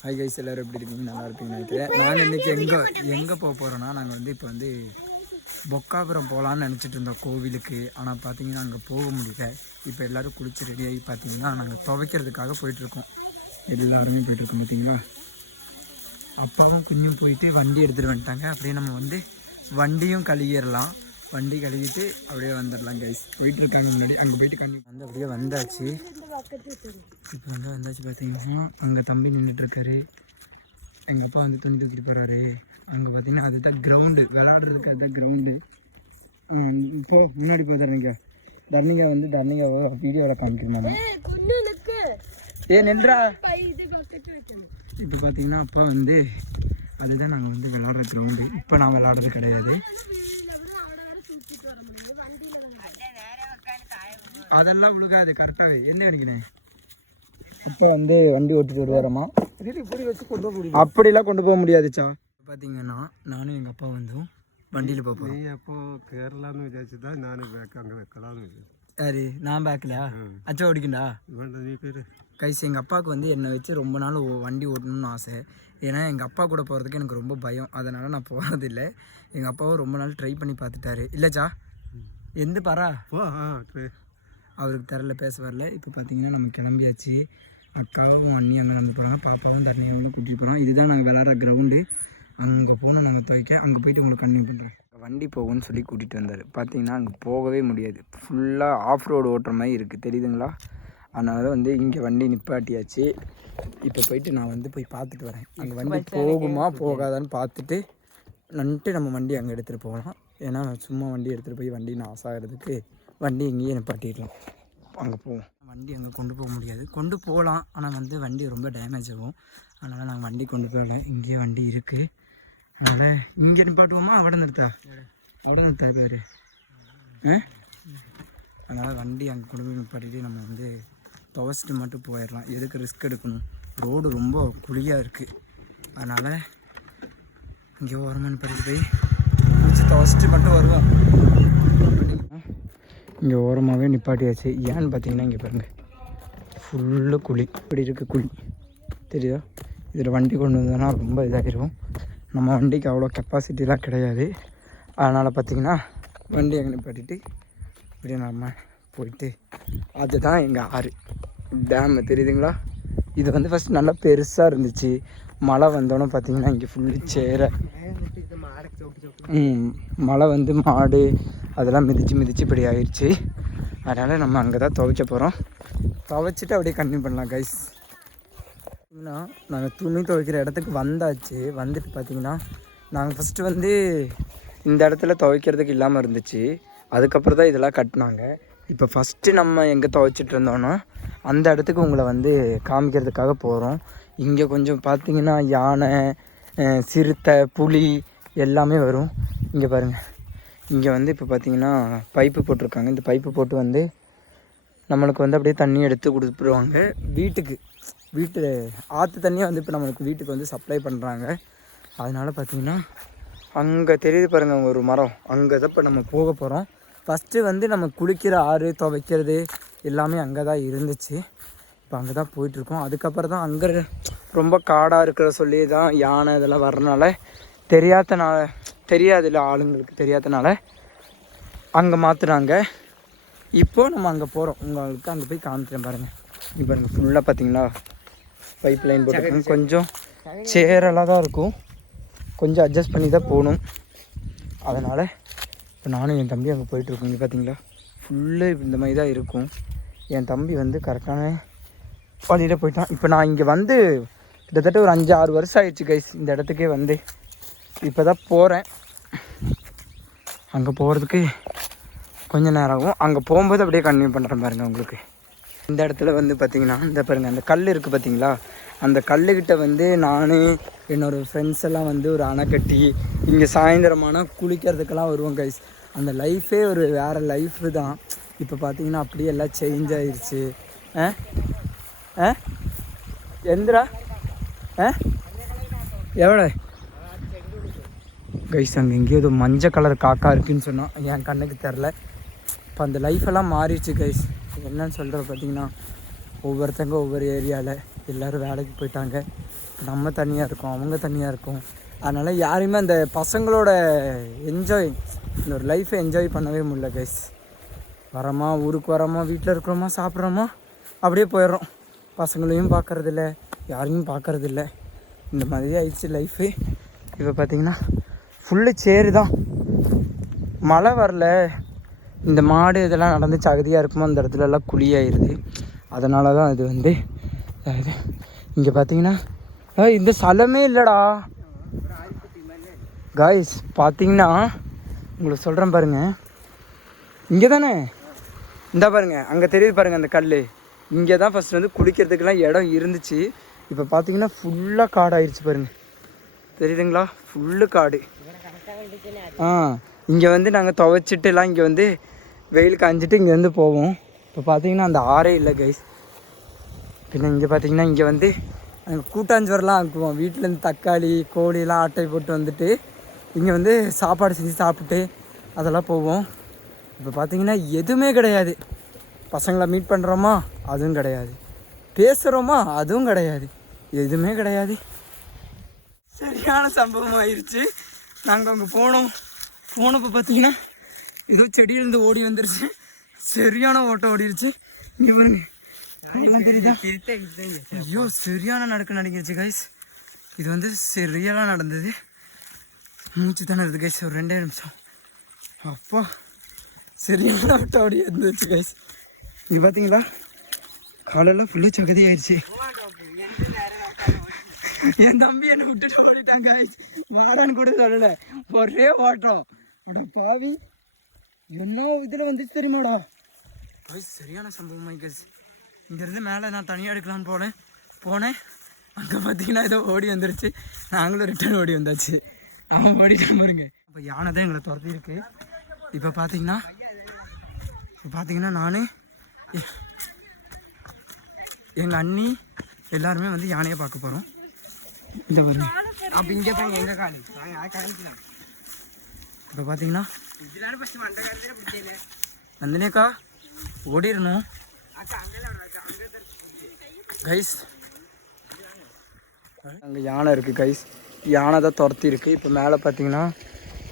Hi guys, எல்லோரும் எப்படி இருக்கீங்க? நல்லா இருப்பீங்கன்னு நினைக்கிறேன். நாங்கள் இன்றைக்கி எங்கே போக போகிறோன்னா, நாங்கள் வந்து இப்போ வந்து பொக்காபுரம் போகலான்னு நினச்சிட்டு இருந்தோம் கோவிலுக்கு. ஆனால் பார்த்தீங்கன்னா அங்கே போக முடியல. இப்போ எல்லோரும் குளிச்சு ரெடியாகி பார்த்தீங்கன்னா நாங்கள் துவைக்கிறதுக்காக போயிட்டுருக்கோம். எல்லாருமே போயிட்டுருக்கோம். பார்த்தீங்கன்னா அப்பாவும் குஞ்சும் போயிட்டு வண்டி எடுத்துகிட்டு வந்துட்டாங்க. அப்படியே நம்ம வந்து வண்டியும் கழுவிடலாம். வண்டி கழுவிட்டு அப்படியே வந்துடலாம் கைஸ். போயிட்டுருக்காங்க முன்னாடி. அங்கே போயிட்டு வந்து அப்படியே வந்தாச்சு. இப்போ வந்து வந்தாச்சு. பார்த்தீங்கன்னா அங்கே தம்பி நின்றுட்டுருக்காரு. எங்கள் அப்பா வந்து துணி தூக்கிட்டு போகிறாரு. அங்கே பார்த்தீங்கன்னா அதுதான் கிரவுண்டு, விளையாடுறதுக்கு அதுதான் கிரவுண்டு. இப்போ முன்னாடி போ தர்ணிகா. தர்ணிகா வந்து தர்ணிகாவோ வீடியோவில் காமிக்கணுமா? நின்றா. இப்போ பார்த்தீங்கன்னா அப்பா வந்து அதுதான் நாங்கள் வந்து விளையாடுற கிரவுண்டு. இப்போ நான் விளையாடுறது கிடையாது. அதெல்லாம் விழுகாது, கரெக்டாகவே எந்த கணிக்கணே. இப்போ வந்து வண்டி ஓட்டிட்டு வருவாரம்மா. அப்படிலாம் கொண்டு போக முடியாதுச்சா. பார்த்தீங்கன்னா நானும் எங்கள் அப்பா வந்து வண்டியில் போகிறோம். அப்போ கேரளான்னு விசாரிச்சு தான் நானும் பேக் அங்கே வைக்கலாம்னு. யாரு? நான் பேக்கில் அச்சா ஓடிக்கண்டா நீ பேர் கைஸ். எங்கள் அப்பாவுக்கு வந்து என்னை வச்சு ரொம்ப நாள் வண்டி ஓட்டணும்னு ஆசை. ஏன்னா எங்கள் அப்பா கூட போகிறதுக்கு எனக்கு ரொம்ப பயம். அதனால் நான் போகிறதில்லை. எங்கள் அப்பாவும் ரொம்ப நாள் ட்ரை பண்ணி பார்த்துட்டாரு. இல்லைச்சா எந்த பாரா அவருக்கு தரல, பேச வரல. இப்போ பார்த்தீங்கன்னா நம்ம கிளம்பியாச்சு. அக்காவும் அண்ணி அங்கே நம்ம போகிறாங்க. பாப்பாவும் தண்ணியாவும் கூட்டிகிட்டு போகிறோம். இதுதான் நாங்கள் விளையாடுற கிரவுண்டு. அங்கே போகணும் நாங்கள் துவைக்க. அங்கே போயிட்டு உங்களுக்கு கண்டினியூ பண்ணுறோம். வண்டி போகும்னு சொல்லி கூட்டிகிட்டு வந்தார். பார்த்தீங்கன்னா அங்கே போகவே முடியாது. ஃபுல்லாக ஆஃப் ரோடு ஓட்டுற மாதிரி இருக்குது, தெரியுதுங்களா? அதனால வந்து இங்கே வண்டி நிப்பாட்டியாச்சு. இப்போ போயிட்டு நான் வந்து போய் பார்த்துட்டு வரேன். அங்கே வண்டி போகுமா போகாதான்னு பார்த்துட்டு நம்ம வண்டி அங்கே எடுத்துகிட்டு போகலாம். ஏன்னா சும்மா வண்டி எடுத்துகிட்டு போய் வண்டி நாஸ் ஆகிறதுக்கு வண்டி இங்கேயே நிப்பாட்டிடலாம். அங்கே போவோம். வண்டி அங்கே கொண்டு போக முடியாது. கொண்டு போகலாம், ஆனால் வந்து வண்டி ரொம்ப டேமேஜ் ஆகும். அதனால் நாங்கள் வண்டி கொண்டு போகல. இங்கேயே வண்டி இருக்குது. அதனால் இங்கே நிப்பாட்டுவோமா? அவட நிறுத்தா பேர். அதனால் வண்டி அங்கே கொண்டு போய் நிப்பாட்டிட்டு நம்ம வந்து துவைச்சிட்டு மட்டும் போயிடலாம். எதுக்கு ரிஸ்க் எடுக்கணும்? ரோடு ரொம்ப குழியாக இருக்குது. அதனால் இங்கே ஓரமாக நிப்பாட்டிட்டு போய் குளிச்சு துவைச்சிட்டு மட்டும் வருவோம். இங்கே ஓரமாகவே நிப்பாட்டியாச்சு. ஏன்னு பார்த்தீங்கன்னா இங்கே பாருங்கள், ஃபுல்லு குழி. இப்படி இருக்குது குழி, தெரியுதா? இதில் வண்டி கொண்டு வந்தோன்னா ரொம்ப இதாகிடும். நம்ம வண்டிக்கு அவ்வளோ கெப்பாசிட்டிலாம் கிடையாது. அதனால் பார்த்திங்கன்னா வண்டி அங்கே நிப்பாட்டிட்டு இப்படியே நம்ம போயிட்டு, அதுதான் எங்கள் ஆறு டேமு, தெரியுதுங்களா? இது வந்து ஃபஸ்ட் நல்லா பெருசாக இருந்துச்சு. மழை வந்தோன்னே பார்த்திங்கன்னா இங்கே ஃபுல்லு சேரை. மழை வந்து மாடு அதெல்லாம் மிதித்து இப்படி ஆயிடுச்சு. அதனால் நம்ம அங்கே தான் துவைக்க போகிறோம். துவைச்சிட்டு அப்படியே கண்டினியூ பண்ணலாம் கைஸ். பார்த்தீங்கன்னா நாங்கள் துணி துவைக்கிற இடத்துக்கு வந்தாச்சு. வந்துட்டு பார்த்திங்கன்னா நாங்கள் ஃபஸ்ட்டு வந்து இந்த இடத்துல துவைக்கிறதுக்கு இல்லாமல் இருந்துச்சு. அதுக்கப்புறம் தான் இதெல்லாம் கட்டினாங்க. இப்போ ஃபஸ்ட்டு நம்ம எங்கே துவைச்சிட்டு இருந்தோன்னா அந்த இடத்துக்கு உங்களை வந்து காமிக்கிறதுக்காக போகிறோம். இங்கே கொஞ்சம் பார்த்திங்கன்னா யானை, சிறுத்தை, புலி எல்லாமே வரும். இங்கே பாருங்கள், இங்கே வந்து இப்போ பார்த்திங்கன்னா பைப்பு போட்டிருக்காங்க. இந்த பைப்பு போட்டு வந்து நம்மளுக்கு வந்து அப்படியே தண்ணி எடுத்து கொடுத்துருவாங்க வீட்டு ஆற்று தண்ணியை வந்து இப்போ நம்மளுக்கு வீட்டுக்கு வந்து சப்ளை பண்ணுறாங்க. அதனால் பார்த்திங்கன்னா அங்கே தெரியுது பாருங்கள் ஒரு மரம், அங்கே தான் இப்போ நம்ம போக போகிறோம். ஃபஸ்ட்டு வந்து நம்ம குளிக்கிற ஆறு, துவைக்கிறது எல்லாமே அங்கே தான் இருந்துச்சு. இப்போ அங்கே தான் போயிட்டுருக்கோம். அதுக்கப்புறம் தான் அங்கே ரொம்ப காடாக இருக்கிற சொல்லி தான் யானை இதெல்லாம் வர்றதுனால தெரியாதுல்ல ஆளுங்களுக்கு, தெரியாதனால அங்கே மாற்றுறாங்க. இப்போது நம்ம அங்கே போகிறோம். உங்களுக்கு அங்கே போய் காமிக்கிறேன் பாருங்கள். இப்போ பாருங்கள் ஃபுல்லாக பார்த்தீங்களா பைப் லைன் போட்டுருக்காங்க. கொஞ்சம் சேரெல்லாம் தான் இருக்கும், கொஞ்சம் அட்ஜஸ்ட் பண்ணி தான் போகணும். அதனால் இப்போ நானும் என் தம்பி அங்கே போயிட்டுருக்கோம். இங்கே பார்த்தீங்களா ஃபுல்லு இந்த மாதிரி தான் இருக்கும். என் தம்பி வந்து கரெக்டான வழியில் போயிட்டான். இப்போ நான் இங்கே வந்து கிட்டத்தட்ட ஒரு 5-6 வருஷம் ஆயிடுச்சு கைஸ் இந்த இடத்துக்கே வந்து. இப்போ தான் போகிறேன். அங்கே போகிறதுக்கு கொஞ்சம் நேரம் ஆகும். அங்கே போகும்போது அப்படியே கன்டினியூ பண்ணுறேன் பாருங்கள் உங்களுக்கு. இந்த இடத்துல வந்து பார்த்திங்கன்னா இந்த பாருங்கள் அந்த கல் இருக்குது பார்த்திங்களா, அந்த கல்லுக்கிட்ட வந்து நான் என்னோடய ஃப்ரெண்ட்ஸ் எல்லாம் வந்து ஒரு அணை கட்டி இங்கே சாயந்தரமான குளிக்கிறதுக்கெல்லாம் வருவோம் கைஸ். அந்த லைஃபே ஒரு வேறு லைஃபு தான். இப்போ பார்த்திங்கன்னா அப்படியே எல்லாம் சேஞ்ச் ஆகிடுச்சு. எந்திரா எவ்வளோ கைஸ் அங்கே எங்கேயோ ஏதோ மஞ்சள் கலர் காக்கா இருக்குதுன்னு சொன்னோம். என் கண்ணுக்கு தெரில. இப்போ அந்த லைஃபெல்லாம் மாறிடுச்சு கைஸ். என்னன்னு சொல்கிறது பார்த்திங்கன்னா ஒவ்வொருத்தங்க ஒவ்வொரு ஏரியாவில் எல்லோரும் வேலைக்கு போயிட்டாங்க. நம்ம தனியாக இருக்கோம், அவங்க தனியாக இருக்கும். அதனால் யாரையுமே அந்த பசங்களோட என்ஜாய், இந்த ஒரு லைஃப்பை என்ஜாய் பண்ணவே முடியல கைஸ். வரோமா, ஊருக்கு வரோமா, வீட்டில் இருக்கிறோமா, சாப்பிட்றோமா, அப்படியே போயிடுறோம். பசங்களையும் பார்க்குறதில்ல, யாரையும் பார்க்குறதில்ல. இந்த மாதிரி ஆயிடுச்சு லைஃபு. இப்போ பார்த்திங்கன்னா ஃபுல்லு சேரு தான். மழை வரல, இந்த மாடு இதெல்லாம் நடந்துச்சு அகதியாக இருக்குமோ அந்த இடத்துலலாம் குழியாயிருது. அதனால தான் இது வந்து இது. இங்கே பார்த்தீங்கன்னா இந்த ஸ்தலமே இல்லைடா காய்ஸ். பார்த்தீங்கன்னா உங்களுக்கு சொல்கிறேன் பாருங்கள், இங்கே தானே இந்த பாருங்கள், அங்கே தெரியுது பாருங்கள் அந்த கல். இங்கே தான் ஃபஸ்ட் வந்து குளிக்கிறதுக்கெல்லாம் இடம் இருந்துச்சு. இப்போ பார்த்தீங்கன்னா ஃபுல்லாக காடாயிருச்சு பாருங்கள், தெரியுதுங்களா? ஃபுல்லு காடு. இங்கே வந்து நாங்கள் துவைச்சிட்டுலாம் இங்கே வந்து வெயில் காஞ்சிட்டு இங்கே வந்து போவோம். இப்போ பார்த்தீங்கன்னா அந்த ஆறே இல்லை கைஸ். பின்ன இங்கே பார்த்தீங்கன்னா இங்கே வந்து நாங்கள் கூட்டாஞ்சோறுலாம் ஆக்குவோம். வீட்டிலேருந்து தக்காளி கோழிலாம் ஆட்டை போட்டு வந்துட்டு இங்கே வந்து சாப்பாடு செஞ்சு சாப்பிட்டு அதெல்லாம் போவோம். இப்போ பார்த்தீங்கன்னா எதுவுமே கிடையாது. பசங்களை மீட் பண்ணுறோமா, அதுவும் கிடையாது. பேசுகிறோமா, அதுவும் கிடையாது. எதுவுமே கிடையாது. சரியான சம்பவம் ஆயிடுச்சு. நாங்கள் அங்கே போனப்போ பார்த்தீங்கன்னா ஏதோ செடியிலேருந்து ஓடி வந்துருச்சு. சரியான ஓட்டம் ஓடிடுச்சு. இங்கே பாருங்க, தெரியுதா? ஐயோ, சரியான நடந்துருச்சு கைஸ். இது வந்து சரியாக நடந்தது. மூச்சு தானே இருக்குது கைஸ். ஒரு 2 நிமிஷம் அப்பா, சரியான ஓட்டம் ஓடி இருந்துச்சு கைஸ். இது பார்த்தீங்களா, காலெல்லாம் ஃபுல்லு சகதி ஆயிடுச்சு. என் தம்பி என்னை விட்டுட்டு ஓடிட்டாங்க கைஸ். வாடான்னு கூட சொல்லலை, ஒரே ஓட்டம். பாவி என்ன இதில் வந்துச்சு தெரியுமாடா கைஸ்? சரியான சம்பவமாய் கைஸ். இங்கேருந்து மேலே நான் தனியாக எடுக்கலான்னு போனேன். அங்கே பார்த்தீங்கன்னா ஏதோ ஓடி வந்துருச்சு. நாங்களும் ரிட்டர்ன் ஓடி வந்தாச்சு. அவன் ஓடிட்டான் பாருங்க. இப்போ யானை தான் எங்களை துரத்திருக்கு. இப்போ பார்த்தீங்கன்னா நான் எங்கள் அண்ணி எல்லாருமே வந்து யானையை பார்க்க போகிறோம். இந்த பாருங்க, அப்போ இங்கே தான் எங்கள் காலி. இப்போ பார்த்தீங்கன்னா நந்தினிக்கா ஓடிடணும் கைஸ். அங்கே யானை இருக்குது கைஸ். யானை தான் துரத்தி இருக்குது. இப்போ மேலே பார்த்தீங்கன்னா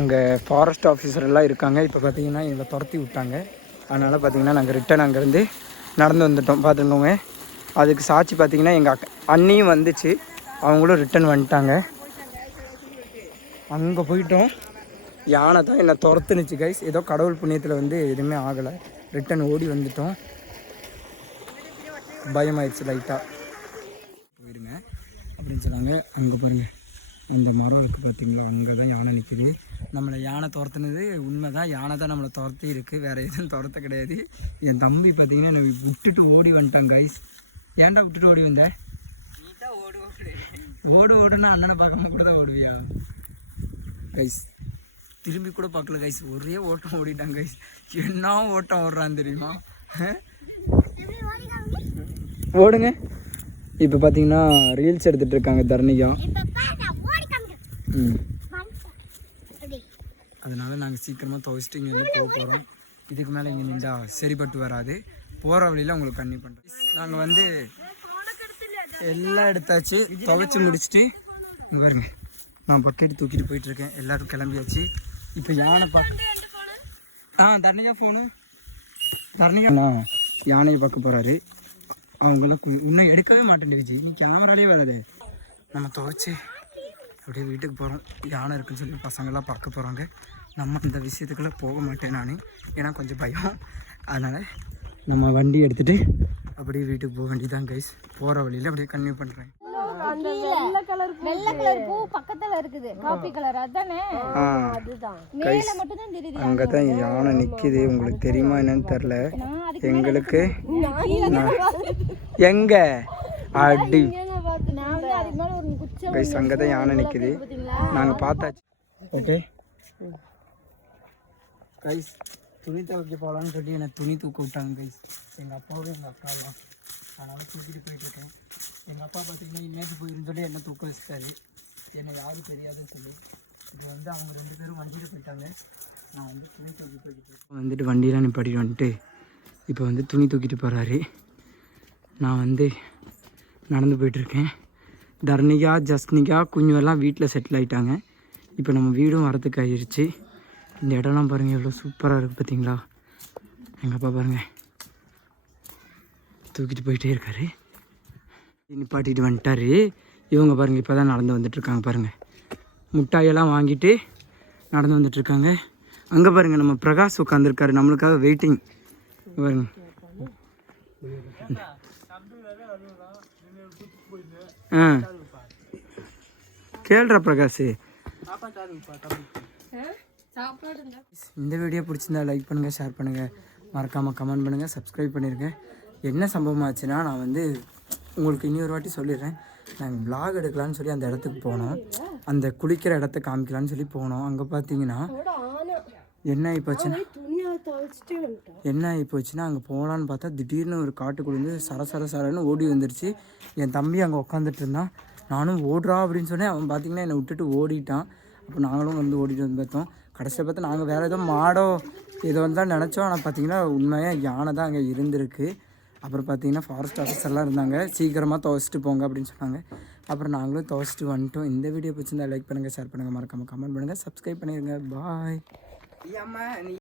அங்கே ஃபாரஸ்ட் ஆஃபீஸர் எல்லாம் இருக்காங்க. இப்போ பார்த்தீங்கன்னா எங்களை துரத்தி விட்டாங்க. அதனால் பார்த்தீங்கன்னா நாங்கள் ரிட்டன் அங்கேருந்து நடந்து வந்துட்டோம். பார்த்துக்கோங்க, அதுக்கு சாட்சி பார்த்தீங்கன்னா எங்கள் அண்ணியும் வந்துச்சு, அவங்களும் ரிட்டன் வந்துட்டாங்க. அங்கே போயிட்டோம். யானை தான் என்னை துரத்துனுச்சு கைஸ். ஏதோ கடவுள் புண்ணியத்தில் வந்து எதுவுமே ஆகலை. ரிட்டன் ஓடி வந்துட்டோம். பயமாயிடுச்சு லைட்டாக. போயிடுங்க அப்படின்னு சொன்னாங்க. அங்கே பாருங்க, இந்த மரம் இருக்குது பார்த்தீங்களா, அங்கே தான் யானை நிற்கிது. நம்மளை யானை துரத்துனது உண்மை தான். யானை தான் நம்மளை துரத்தி இருக்குது, வேறு எதுவும் துரத்த கிடையாது. என் தம்பி பார்த்தீங்கன்னா என்னை விட்டுட்டு ஓடி வந்துட்டான் கைஸ். ஏன்டா விட்டுட்டு ஓடி வந்த? ஓடுனா அண்ணனை பார்க்காம கூட தான் ஓடுவியா கைஸ்? திரும்பி கூட பார்க்கல கைஸ், ஒரே ஓட்டம் ஓடிட்டாங்க கைஸ். என்ன ஓட்டம் ஓடுறான்னு தெரியுமா? ஓடுங்க. இப்போ பார்த்தீங்கன்னா ரீல்ஸ் எடுத்துகிட்டு இருக்காங்க தர்ணிகா. அதனால் நாங்கள் சீக்கிரமாக துவைச்சிட்டு இங்கே வந்து போக போகிறோம். இதுக்கு மேலே இங்கே நின்றா சரிப்பட்டு வராது. போகிற வழியில் உங்களுக்கு கண்ணி பண்ணுறோம். நாங்கள் வந்து எல்லாம் எடுத்தாச்சு, துவைச்சி முடிச்சுட்டு இங்கே பாருங்க, நான் பக்கெட்டு தூக்கிட்டு போயிட்டுருக்கேன். எல்லோரும் கிளம்பியாச்சு. இப்போ யானை தர்ணிகா ஃபோனு தர்ணிகா யானையை பார்க்க போகிறாரு. அவங்களாம் இன்னும் எடுக்கவே மாட்டேன் விஜய், நீ கேமராலேயே வராது. நம்ம துவைச்சி அப்படியே வீட்டுக்கு போகிறோம். யானை இருக்குன்னு சொல்லி பசங்களாம் பார்க்க போகிறாங்க. நம்ம இந்த விஷயத்துக்குள்ளே போக மாட்டேன் நான், ஏன்னா கொஞ்சம் பயம். அதனால் நம்ம வண்டி எடுத்துகிட்டு அப்படியே வீட்டுக்கு போக வேண்டியதான் கைஸ். போகிற வழியில் அப்படியே கன்டினியூ பண்ணுறேன். அங்கதான் யானை நிக்குது. உங்களுக்கு தெரியுமா என்னன்னு தெரியல. எங்களுக்கு எங்க அடி கைஸ், அங்கதான் யானை நிக்குது. நாங்க பார்த்தாச்சு. ஓகே கைஸ், துணி துவைக்க போகலான்னு சொல்லி என்னை துணி தூக்க விட்டாங்க கைஸ். எங்கள் அப்பாவும் எங்கள் அக்காவும். அதனால் தூக்கிட்டு போயிட்டுருக்கேன். எங்கள் அப்பா பார்த்தீங்கன்னா இமேஜ் போயிருன்னு சொல்லி என்ன தூக்க வச்சுட்டாரு. என்னை யாரும் தெரியாதுன்னு சொல்லி. இது வந்து அவங்க 2 பேரும் வண்டியில் போயிட்டாங்க. நான் வந்து துணி தூக்கி போய்கிட்டு வந்துட்டு வண்டியெலாம் நிப்பாட்டிட்டு வந்துட்டு இப்போ வந்து துணி தூக்கிட்டு போகிறாரு. நான் வந்து நடந்து போயிட்டுருக்கேன். தர்ணிகா ஜஸ்னிகா குஞ்செல்லாம் வீட்டில் செட்டில் ஆகிட்டாங்க. இப்போ நம்ம வீடும் வரத்துக்கு ஆயிடுச்சு. இந்த இடம்லாம் பாருங்கள் எவ்வளோ சூப்பராக இருக்குது பார்த்தீங்களா. எங்கள் அப்பா பாருங்கள் தூக்கிட்டு போயிட்டே இருக்காரு. நிப்பாட்டிட்டு வந்துட்டார். இவங்க பாருங்கள் இப்போ தான் நடந்து வந்துட்டுருக்காங்க பாருங்கள். முட்டாயெல்லாம் வாங்கிட்டு நடந்து வந்துட்டுருக்காங்க. அங்கே பாருங்கள் நம்ம பிரகாஷ் உட்காந்துருக்காரு நம்மளுக்காக வெயிட்டிங் பாருங்க. கேள்றா பிரகாஷ். இந்த வீடியோ பிடிச்சிருந்தா லைக் பண்ணுங்கள், ஷேர் பண்ணுங்கள், மறக்காமல் கமெண்ட் பண்ணுங்கள், சப்ஸ்கிரைப் பண்ணிடுங்க. என்ன சம்பவமாச்சுன்னா நான் வந்து உங்களுக்கு இன்னொரு வாட்டி சொல்லிடுறேன். நாங்கள் vlog எடுக்கலான்னு சொல்லி அந்த இடத்துக்கு போனோம். அந்த குளிக்கிற இடத்த காமிக்கலான்னு சொல்லி போனோம். அங்கே பார்த்தீங்கன்னா என்ன ஆகிப்போச்சுன்னா அங்கே போகலான்னு பார்த்தா திடீர்னு ஒரு காட்டுக்குள்ளேருந்து சரன்னு ஓடி வந்துருச்சு. என் தம்பி அங்கே உட்காந்துட்டு இருந்தான். நானும் ஓடுறா அப்படின்னு சொன்னேன். அவன் பார்த்திங்கன்னா என்னை விட்டுட்டு ஓடிட்டான். அப்போ நாங்களும் வந்து ஓடிட்டு வந்து பார்த்தோம். கடைசியில் பார்த்தா நாங்கள் வேறு ஏதோ மாடோ ஏதோ வந்து தான் நினச்சோம். ஆனால் பார்த்திங்கன்னா உண்மையாக யானை தான் அங்கே இருந்திருக்கு. அப்புறம் பார்த்திங்கன்னா ஃபாரஸ்ட் ஆஃபீஸர்லாம் இருந்தாங்க. சீக்கிரமாக துவச்சிட்டு போங்க அப்படின்னு சொன்னாங்க. அப்புறம் நாங்களும் துவச்சிட்டு வந்துட்டோம். இந்த வீடியோ பிடிச்சிருந்தா லைக் பண்ணுங்கள், ஷேர் பண்ணுங்கள், மறக்காமல் கமெண்ட் பண்ணுங்கள், சப்ஸ்கிரைப் பண்ணிடுங்க. பாய்.